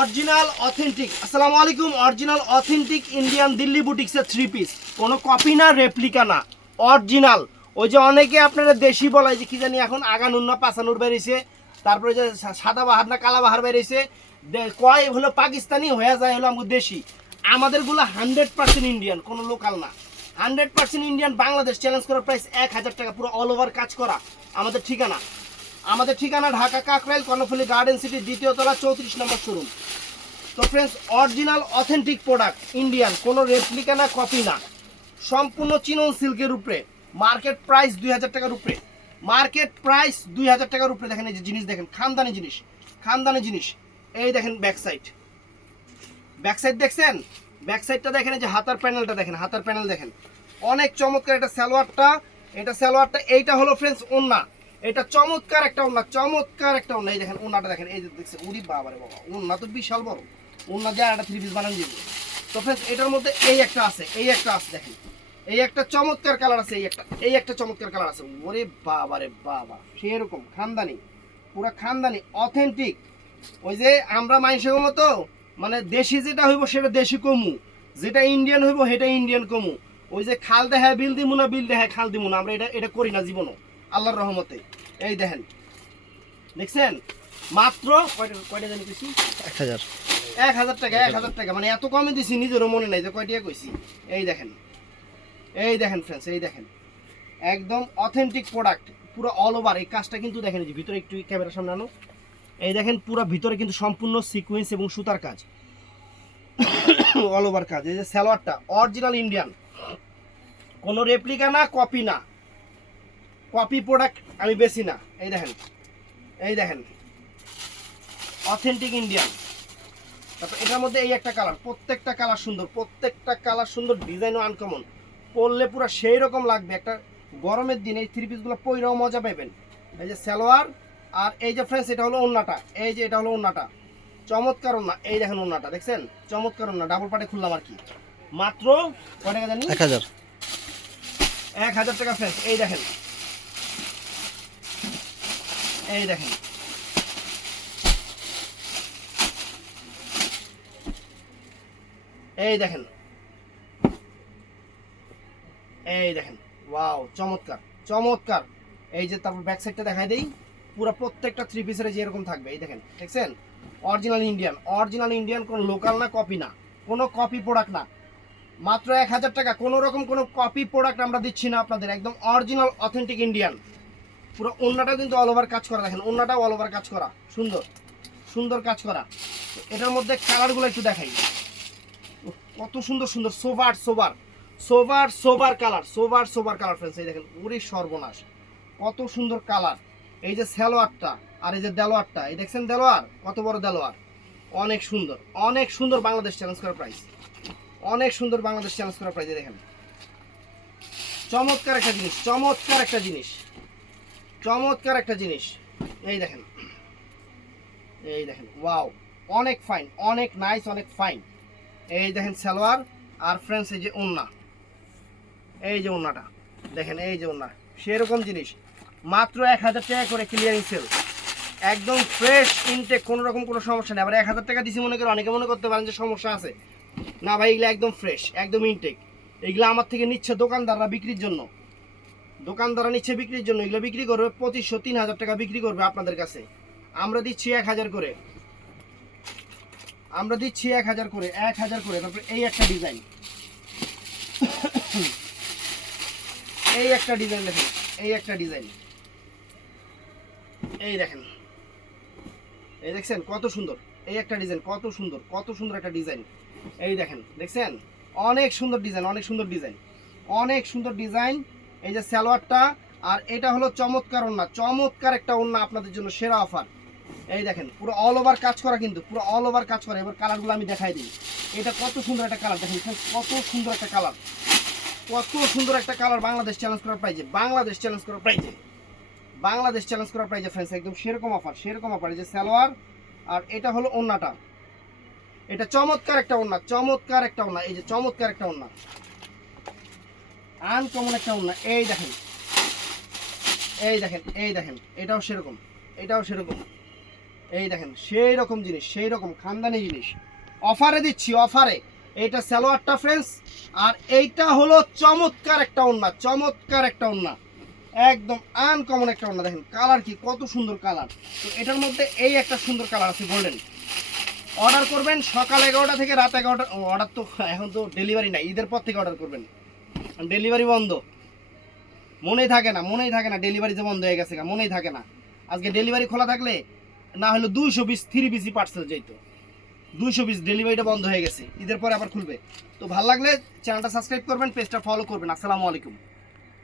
Original authentic আসসালামু আলাইকুম original authentic Indian Delhi বুটিক্সের 3 পিস কোনো কপি না রেপ্লিকা না অরিজিনাল। ওই যে অনেকে আপনারা দেশি বলাই যে কি জানি এখন আগানুর না পাসানুর বেরিয়েছে, তারপরে যে সাদা বাহার না কালা বাহার বেরিয়েছে, কয় হলো পাকিস্তানি হয়ে যায় হলো আমাদের দেশি। আমাদেরগুলো 100% ইন্ডিয়ান, কোনো লোকাল না, 100% ইন্ডিয়ান। বাংলাদেশ চ্যালেঞ্জ করার প্রাইস 1000 টাকা, পুরো অল ওভার কাজ করা। আমাদের ঠিকানা ঢাকা কাকরাইল কর্ণফুলী গার্ডেন সিটি 2য় তলা 34 নম্বর শোরুম। তো friends, original authentic product Indian, কোনো রেপ্লিকা না কপি না, সম্পূর্ণ চিনন সিল্কের উপরে। মার্কেট প্রাইস 2000 টাকার উপরে, মার্কেট প্রাইস 2000 টাকার উপরে। দেখেন এই যে জিনিস দেখেন, খানদানি জিনিস। এই দেখেন ব্যাক সাইড দেখছেন, ব্যাক সাইডটা দেখেন, এই যে হাতার প্যানেলটা দেখেন, হাতার প্যানেল দেখেন, অনেক চমৎকার। এটা সালোয়ারটা, এইটা হলো ফ্রেন্ডস ওন্না। এটা চমৎকার একটা ওন্না, এই দেখেন ওন্নাটা দেখেন, এই যে দেখছেন, উরি বাবারে বাবা, ওন্না তো বিশাল বড় ওন্না, যা একটা 3 পিস বানান দিবে। তো ফ্রেন্ডস, এটার মধ্যে এই একটা আছে দেখেন, এই একটা চমৎকার কালার আছে, এই একটা চমৎকার কালার আছে। ওরে বাবারে বাবা, সেরকম খানদানি, পুরা খানদানি অথেন্টিক। ওই যে আমরা মানুষের মতো মানে দেশি যেটা হইব সেটা দেশি কমু, যেটা ইন্ডিয়ান হইব সেটা ইন্ডিয়ান কমু। ওই যে খাল দেখায় বিল দিমু না, বিল দেখায় খাল দিমু না, আমরা এটা করি না জীবনও, আল্লাহর রহমতে। এই দেখেন, দেখছেন মাত্র কয়টা জানি কইছি, 1000 টাকা। 1000 টাকা মানে এত কমে দিছি, নিজেরও মনে নাই যে কয়টা কইছি। এই দেখেন ফ্রেন্ডস, এই দেখেন একদম অথেন্টিক প্রোডাক্ট, পুরো অল ওভার। এই কাজটা কিন্তু দেখেন, যে ভিতরে একটু ক্যামেরার সামনে আনো, এই দেখেন পুরো ভিতরে কিন্তু সম্পূর্ণ সিকোয়েন্স এবং সুতার কাজ, অল ওভার কাজ। এই যে সালোয়ারটা অরিজিনাল ইন্ডিয়ান, কোনো রেপ্লিকা না, কপি না, কপি প্রোডাক্ট আমি বেশি না। এই দেখেন অথেন্টিক ইন্ডিয়ান। তারপর এটার মধ্যে এই একটা কালার, প্রত্যেকটা কালার সুন্দর, ডিজাইনও আনকমন, পরলে পুরো সেই রকম লাগবে। একটা গরমের দিন এই 3 পিসগুলো পরেও মজা পাবেন। এই যে সালোয়ার, আর এই যে ফ্রেন্ডস এটা হলো ওন্নাটা, এই যে এটা হলো ওন্নাটা, চমৎকার ওন্না। এই দেখেন ওন্নাটা দেখছেন, চমৎকার ওন্না, ডাবল পাটে খুললাম আর কি। মাত্র কয় টাকা জানি, 1000 টাকা ফ্রেন্ডস। এই দেখেন এই দেখেন ওয়াও, চমৎকার। এই যে তারপর ব্যাক সাইডটা দেখাই দেই, পুরো প্রত্যেকটা 3 পিসের যে এরকম থাকবে। এই দেখেন, দেখছেন অরিজিনাল ইন্ডিয়ান, কোনো লোকাল না, কপি না, কোনো কপি প্রোডাক্ট না। মাত্র 1000 টাকা, কোনো রকম কোনো কপি প্রোডাক্ট আমরা দিচ্ছি না আপনাদের, একদম অরিজিনাল অথেন্টিক ইন্ডিয়ান। পুরো ওন্নাটাও কিন্তু অল ওভার কাজ করা, দেখেন ওন্নাটাও অল ওভার কাজ করা, সুন্দর কাজ করা। এটার মধ্যে কালারগুলো একটু দেখাই, কত সুন্দর সোভার কালার ফ্রেন্ডস। এই দেখেন, ওরে সর্বনাশ, কত সুন্দর কালার। এই যে সালোয়ারটা, আর এই যে দেলোয়ারটা, এই দেখছেন দেলোয়ার, কত বড় দেলোয়ার, অনেক সুন্দর। বাংলাদেশ চ্যালেঞ্জ করা প্রাইস, দেখেন চমৎকার একটা জিনিস। এই দেখেন ওয়াও, অনেক ফাইন, অনেক নাইস, অনেক ফাইন। এই দেখেন সালোয়ার, আর ফ্রেন্ডস এই যে ওন্না, এই যে ওন্নাটা দেখেন, এই যে ওন্না, সেরকম জিনিস। মাত্র 1000 টাকা করে ক্লিয়ারিং সেল, একদম ফ্রেশ ইনটেক, কোনো রকম কোনো সমস্যা নেই। আবার 1000 টাকা দিছি মনে করে অনেকে মনে করতে পারেন যে সমস্যা আছে, না ভাই, এগুলো একদম ফ্রেশ, একদম ইনটেক। এগুলো আমার থেকে নিচ্ছে দোকানদাররা বিক্রির জন্য, এগুলো বিক্রি করবে 2500-3000 টাকা বিক্রি করবে আপনাদের কাছে। আমরা দিচ্ছি 1000 করে, 1000 করে। তারপরে এই একটা ডিজাইন, দেখেন, এই দেখেন, এই দেখছেন কত সুন্দর, এই একটা ডিজাইন, কত সুন্দর একটা ডিজাইন। এই দেখেন, দেখছেন অনেক সুন্দর ডিজাইন। এই যে সালোয়ারটা, আর এটা হলো চমৎকার একটা ওন্না, আপনাদের জন্য সেরা অফার। এই দেখেন পুরো অল ওভার কাজ করা, কিন্তু পুরো অল ওভার কাজ করা। এবার কালারগুলো আমি দেখাই দিই। এটা কত সুন্দর একটা কালার, দেখেন কত সুন্দর একটা কালার। বাংলাদেশ চ্যালেঞ্জ করার প্রাইজে ফ্রেন্ডস, একদম সেরকম অফার। এই যে সালোয়ার, আর এটা হলো ওন্নাটা, এটা চমৎকার একটা ওন্না, এই যে চমৎকার একটা ওন্না, আনকমন একটা ওন্না। এই দেখেন এটাও সেরকম, এই দেখেন সেই রকম জিনিস, সেই রকম খানদানি জিনিস অফারে দিচ্ছি, অফারে। এইটা সালোয়ারটা ফ্রেন্ডস, আর এইটা হলো চমৎকার একটা ওড়না, চমৎকার একটা ওড়না, একদম আনকমন একটা ওড়না। দেখেন কালার কি কত সুন্দর কালার। তো এটার মধ্যে এই একটা সুন্দর কালার আছে গোল্ডেন। অর্ডার করবেন সকাল 11টা থেকে রাত 11টা। অর্ডার তো এখন তো ডেলিভারি নাই, ঈদের পর থেকে অর্ডার করবেন, ডেলিভারি বন্ধ। মনেই থাকে না, মনেই থাকে না ডেলিভারি যে বন্ধ হয়ে গেছে, মনেই থাকে না। আজকে ডেলিভারি খোলা থাকলে না হলে 200 পিস 3 পিসি পার্সেল যেত, 200 পিস ডেলিভারিটা বন্ধ হয়ে গেছে, ঈদের পরে আবার খুলবে। তো ভালো লাগলে চ্যানেলটা সাবস্ক্রাইব করবেন, পেজটা ফলো করবেন। আসসালামু আলাইকুম।